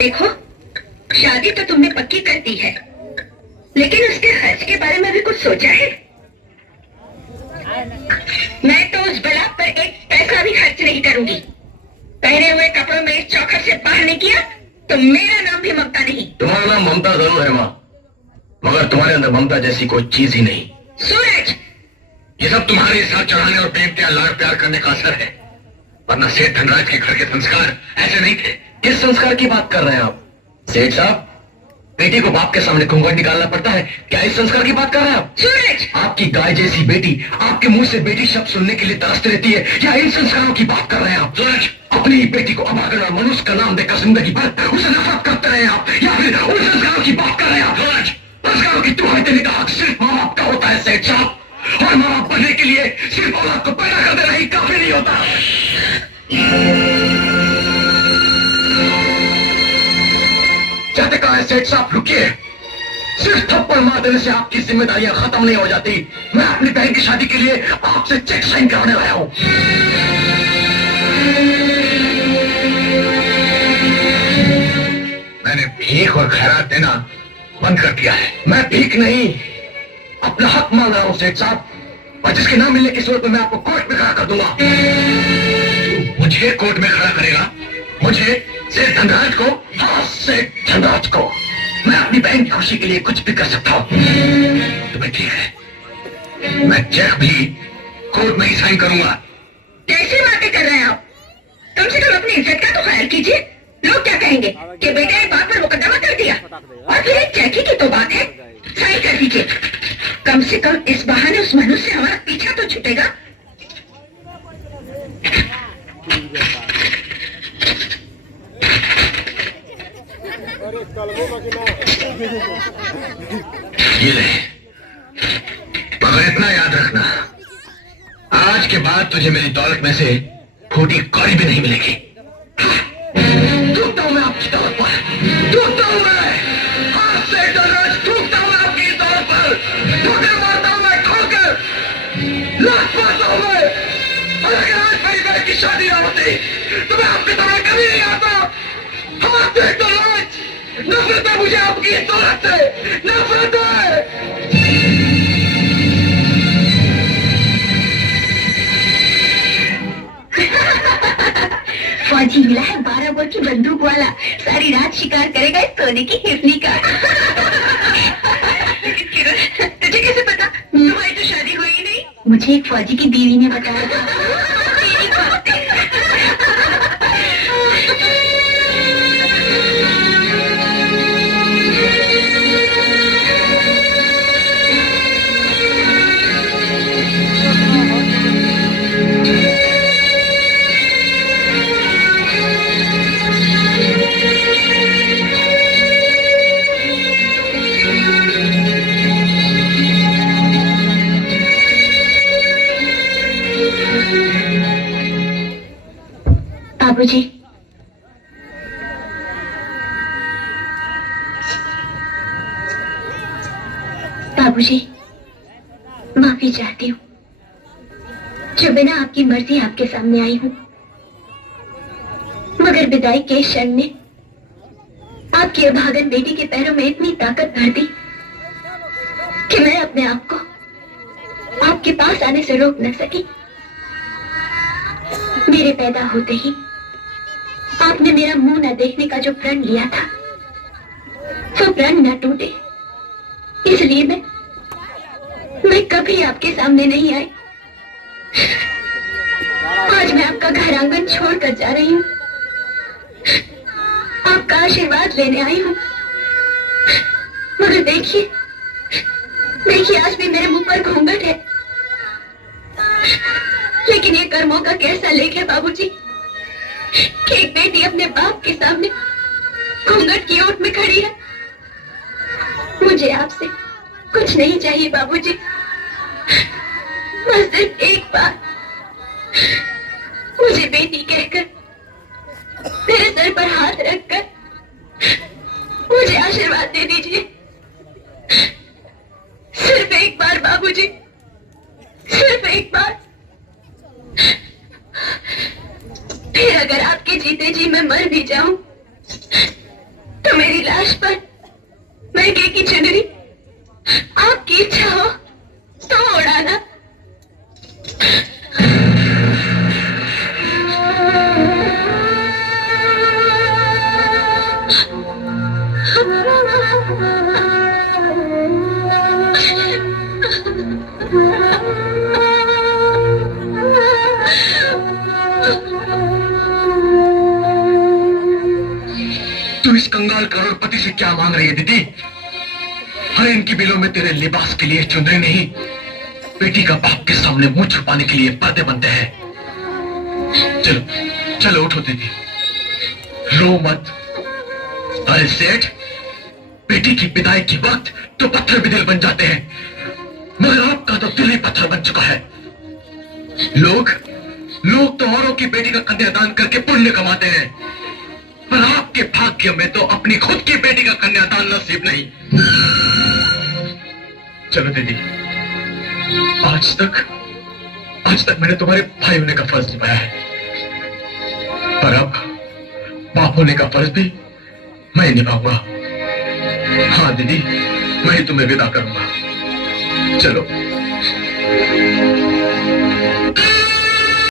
देखो, शादी तो तुमने पक्की कर दी है, लेकिन उसके खर्च के बारे में भी कुछ सोचा है? मैं तो उस बलात् पर एक पैसा भी खर्च नहीं करूंगी। पहने हुए कपड़ों में इस चौखट से बाहर नहीं किया तो मेरा नाम भी ममता नहीं। तुम्हारा नाम ममता जरूर है माँ, मगर तुम्हारे अंदर ममता जैसी कोई चीज ही नहीं। सूरज, ये सब तुम्हारे साथ चढ़ाने और प्रेम प्यार लाड़ प्यार करने का असर है, वरना सेठ धनराज के घर के संस्कार ऐसे नहीं थे। किस संस्कार की बात कर रहे हैं आप सेठ साहब? बेटी को बाप के सामने घूंघट निकालना पड़ता है, क्या इस संस्कार की बात कर रहे हैं आप? सूरज, आपकी गाय जैसी बेटी आपके मुंह से बेटी शब्द सुनने के लिए तरसती रहती है, या इन संस्कारों की बात कर रहे हैं आप? सूरज, अपनी ही बेटी को अभागन और मनुष्य का नाम देकर जिंदगी भर उसे नफरत करते रहे आप, या फिर उन संस्कारों की बात कर रहे हैं आप? सूरज, संस्कारों की दुहाई देने का हक सिर्फ माँ बाप का होता है सेठ साहब, और माँ बाप बनने के लिए सिर्फ औलाद को पैदा कर देना ही काफी नहीं होता। चाहते कहा है सेठ साहब? रुकिए, सिर्फ थप्पड़ मार देने से आपकी जिम्मेदारियां खत्म नहीं हो जाती। मैं अपनी बहन की शादी के लिए आपसे चेक साइन कराने आया हूं। मैंने भीख और खैरात देना बंद कर दिया है। मैं भीख नहीं, अपना हक मांग रहा हूं सेठ साहब, और जिसके ना मिलने की सूरत में मैं आपको कोर्ट में खड़ा कर दूंगा। मुझे कोर्ट में खड़ा करेगा? मुझे, सेठ धनराज को? हाँ, सेठ धनराज को। मैं अपनी बहन की खुशी के लिए कुछ भी कर सकता हूँ। तुम्हें ठीक है, मैं चेक भी कोर्ट में ही साइन करूंगा। कैसी बातें कर रहे हैं आप? कम से कम अपनी इज्जत का तो ख्याल कीजिए। लोग क्या कहेंगे कि बेटे ने बाप पर मुकदमा कर दिया, और फिर एक चेकी की तो बात है। साइन कर दीजिए, कम से कम इस बहाने उस मनुष्य से हमारा पीछा तो छूटेगा। ये ले, मगर इतना याद रखना, आज के बाद तुझे मेरी दौलत में से फूटी कौड़ी भी नहीं मिलेगी। थूकता हूं मैं आपकी दौलत पर, थूकता हूं मैं, हाथ से धनराज, थूकता हूं आपकी दौलत पर, ठोकर मारता हूं मैं, ठोकर लात मारता हूं मैं। और अगर आज मेरी बहन की शादी ना होती तो मैं आपके तरह कभी नहीं आता। हाथ से धनराज, नफरत है मुझे आपकी दौलत से, नफरत है। फौजी मिला है 12 बोर की बंदूक वाला, सारी रात शिकार करेगा इस सोने की हिरनी का। लेकिन किरण, तुझे कैसे पता? तुम्हारी तो शादी हुई ही नहीं। मुझे एक फौजी की बीवी ने बताया था। बाबूजी, बाबूजी, माफी चाहती हूँ जो बिना आपकी मर्जी आपके सामने आई हूँ, मगर विदाई के क्षण ने आपकी अभागन बेटी के पैरों में इतनी ताकत भर दी कि मैं अपने आप को आपके पास आने से रोक न सकी। मेरे पैदा होते ही आपने मेरा मुंह न देखने का जो प्रण लिया था, वो प्रण न टूटे, इसलिए मैं कभी आपके सामने नहीं आई। आज मैं आपका घर आंगन छोड़कर जा रही हूँ, आपका आशीर्वाद लेने आई हूँ, मगर देखिए, आज भी मेरे मुंह पर घूंघट है। लेकिन ये कर्मों का कैसा लेख है बाबूजी कि एक बेटी अपने बाप के सामने घूंघट की ओट में खड़ी है। मुझे आपसे कुछ नहीं चाहिए बाबूजी, बस सिर्फ एक बार मुझे बेटी कहकर मेरे सर पर हाथ रखकर मुझे आशीर्वाद दे दीजिए। सिर्फ एक बार बाबूजी, सिर्फ एक बार। फिर अगर आपके जीते जी मैं मर भी जाऊं तू इस कंगाल करोड़पति से क्या मांग रही है दीदी? अरे इनकी बिलों में तेरे लिबास के लिए चुनरी नहीं, बेटी का बाप के सामने मुंह छुपाने के लिए पर्दे बनते हैं। चलो चलो उठो दीदी, रो मत। अरे सेठ, बेटी की विदाई के वक्त तो पत्थर भी दिल बन जाते हैं, मगर आपका तो दिल ही पत्थर बन चुका है। लोग तो औरों की बेटी का कन्यादान करके पुण्य कमाते हैं, पर आपके भाग्य में तो अपनी खुद की बेटी का कन्यादान नसीब नहीं। चलो दीदी, आज तक मैंने तुम्हारे भाई होने का फर्ज निभाया है, पर अब बाप होने का फर्ज भी मैं निभाऊंगा। हाँ दीदी, मैं ही तुम्हें विदा करूंगा। चलो।